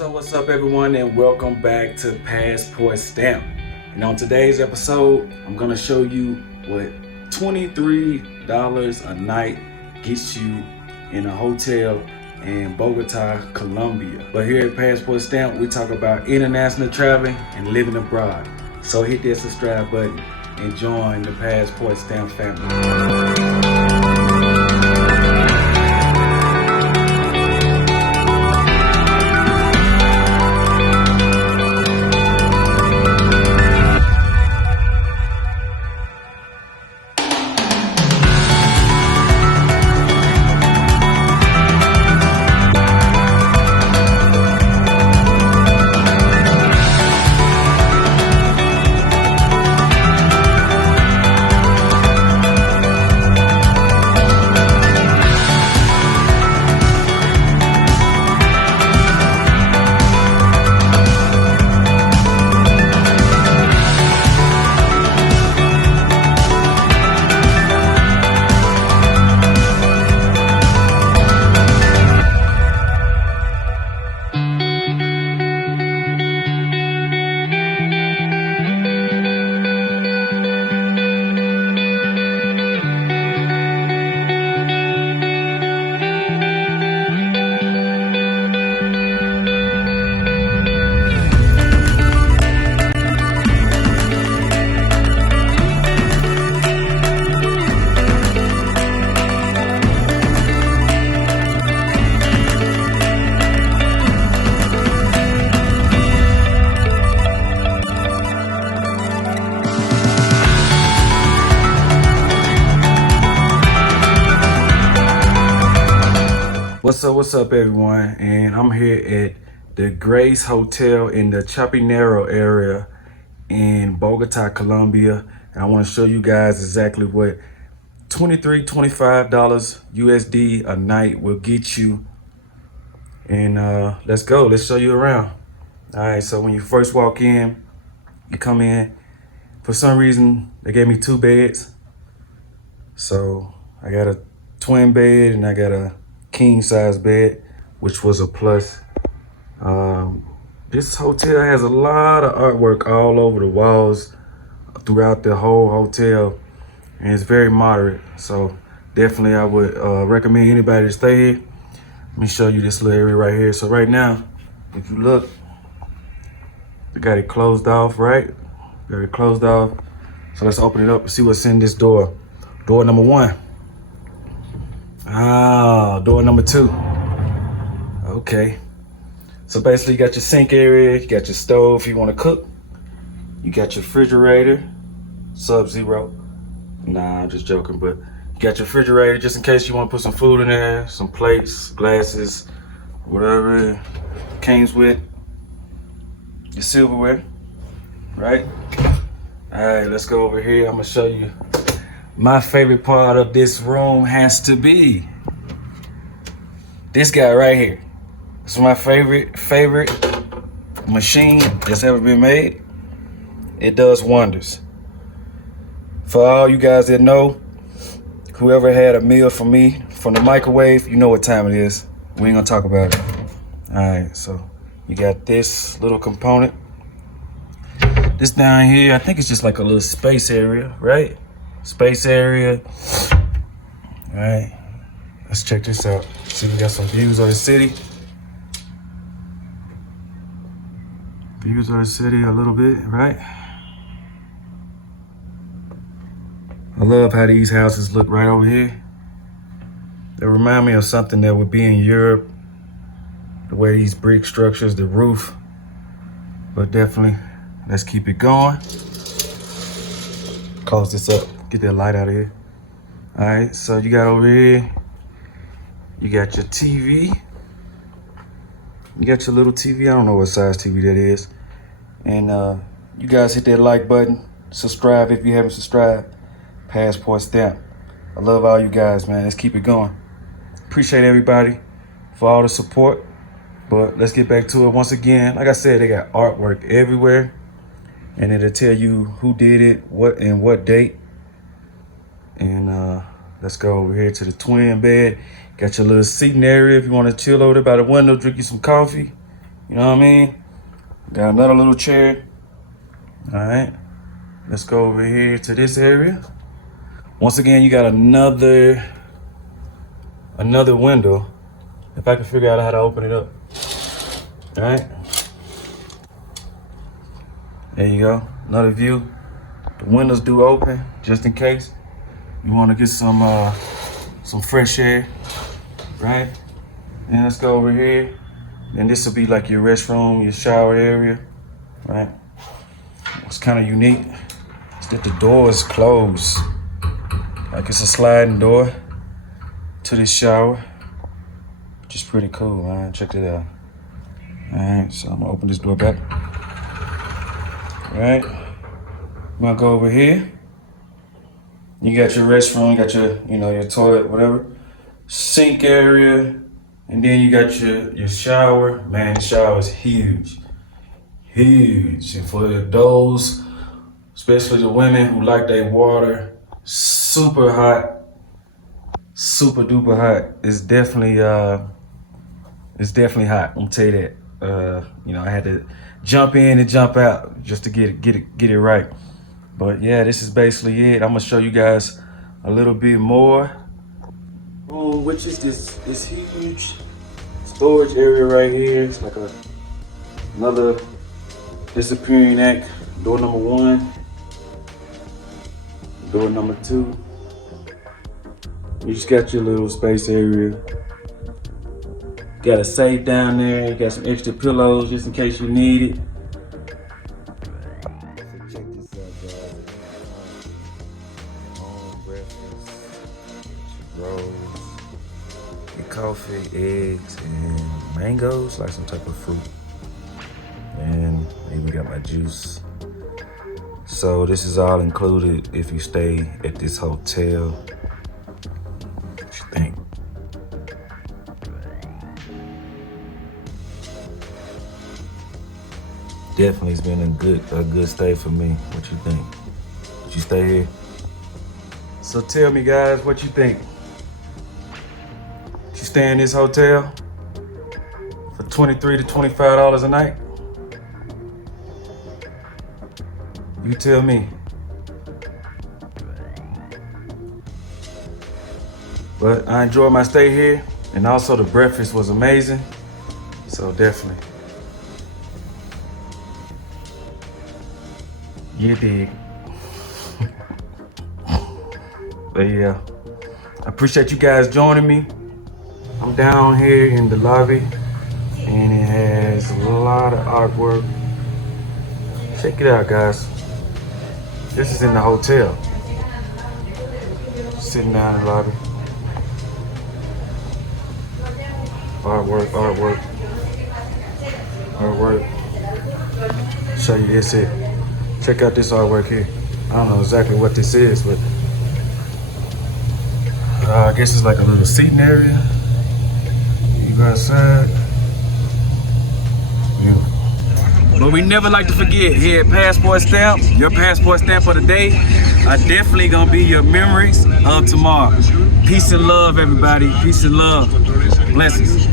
What's up everyone, and welcome back to Passport Stamp. And on today's episode, I'm gonna show you what $23 a night gets you in a hotel in Bogotá, Colombia. But here at Passport Stamp, we talk about international traveling and living abroad. So hit that subscribe button and join the Passport Stamp family. What's up everyone, and I'm here at the Grace Hotel in the Chapinero area in Bogotá, Colombia. And I want to show you guys exactly what $25 USD a night will get you. And let's go, let's show you around. All right, so when you first walk in, you come in. For some reason, they gave me 2 beds. So I got a twin bed and I got a king size bed, which was a plus. This hotel has a lot of artwork all over the walls throughout the whole hotel, and it's very moderate. So definitely I would recommend anybody to stay here. Let me show you this little area right here. So right now, if you look, they got it closed off, right? Got it closed off. So let's open it up and see what's in this door. Door number 1. Door number 2. Okay. So basically you got your sink area, you got your stove if you want to cook. You got your refrigerator, Sub-Zero. Nah, I'm just joking, but you got your refrigerator just in case you want to put some food in there, some plates, glasses, whatever comes with your silverware, right? All right, let's go over here. I'm gonna show you. My favorite part of this room has to be this guy right here. It's my favorite machine that's ever been made. It does wonders. For all you guys that know, whoever had a meal from me from the microwave, you know what time it is. We ain't gonna talk about it. All right, so you got this little component. This down here, I think it's just like a little space area, right? Space area. All right, let's check this out. See, we got some views of the city. Views of the city a little bit, right? I love how these houses look right over here. They remind me of something that would be in Europe. The way these brick structures, the roof. But definitely, let's keep it going. Close this up. Get that light out of here. All right, so you got over here, you got your TV. You got your little TV. I don't know what size TV that is. And you guys hit that like button. Subscribe if you haven't subscribed. Passport Stamp. I love all you guys, man. Let's keep it going. Appreciate everybody for all the support. But let's get back to it once again. Like I said, they got artwork everywhere. And it'll tell you who did it, what and what date. And let's go over here to the twin bed. Got your little seating area if you want to chill over there by the window, drink you some coffee. You know what I mean? Got another little chair. All right. Let's go over here to this area. Once again, you got another window. If I can figure out how to open it up. All right. There you go. Another view. The windows do open just in case you want to get some fresh air, right? And let's go over here. And this will be like your restroom, your shower area, right? What's kind of unique is that the door is closed. Like it's a sliding door to this shower, which is pretty cool, man. Check it out. All right, so I'm gonna open this door back. All right, I'm gonna go over here. You got your restroom, you got your, your toilet, whatever. Sink area, and then you got your shower. Man, the shower is huge. Huge. And for those, especially the women who like their water super hot, super duper hot, it's definitely hot. I'm gonna tell you that. I had to jump in and jump out just to get it right. But yeah, this is basically it. I'm gonna show you guys a little bit more. Which is this huge storage area right here. It's like another disappearing act. Door number 1, door number 2. You just got your little space area. Got a safe down there. You got some extra pillows just in case you need it. Check this out, guys. Home breakfast, rolls, your coffee, eggs, and mangoes, like some type of fruit. And even got my juice. So this is all included if you stay at this hotel. What you think? Definitely, it's been a good stay for me. What you think? Did you stay here? So tell me, guys, what you think? Did you stay in this hotel for $23 to $25 a night? You tell me. But I enjoyed my stay here, and also the breakfast was amazing. So definitely. You dig. But yeah, I appreciate you guys joining me. I'm down here in the lobby, and it has a lot of artwork. Check it out, guys. This is in the hotel. Sitting down in the lobby. Artwork. Show you this here. Check out this artwork here. I don't know exactly what this is, but I guess it's like a little seating area. You go outside. Yeah. But we never like to forget here at Passport Stamp, your passport stamp of the day are definitely gonna be your memories of tomorrow. Peace and love, everybody. Peace and love. Blessings.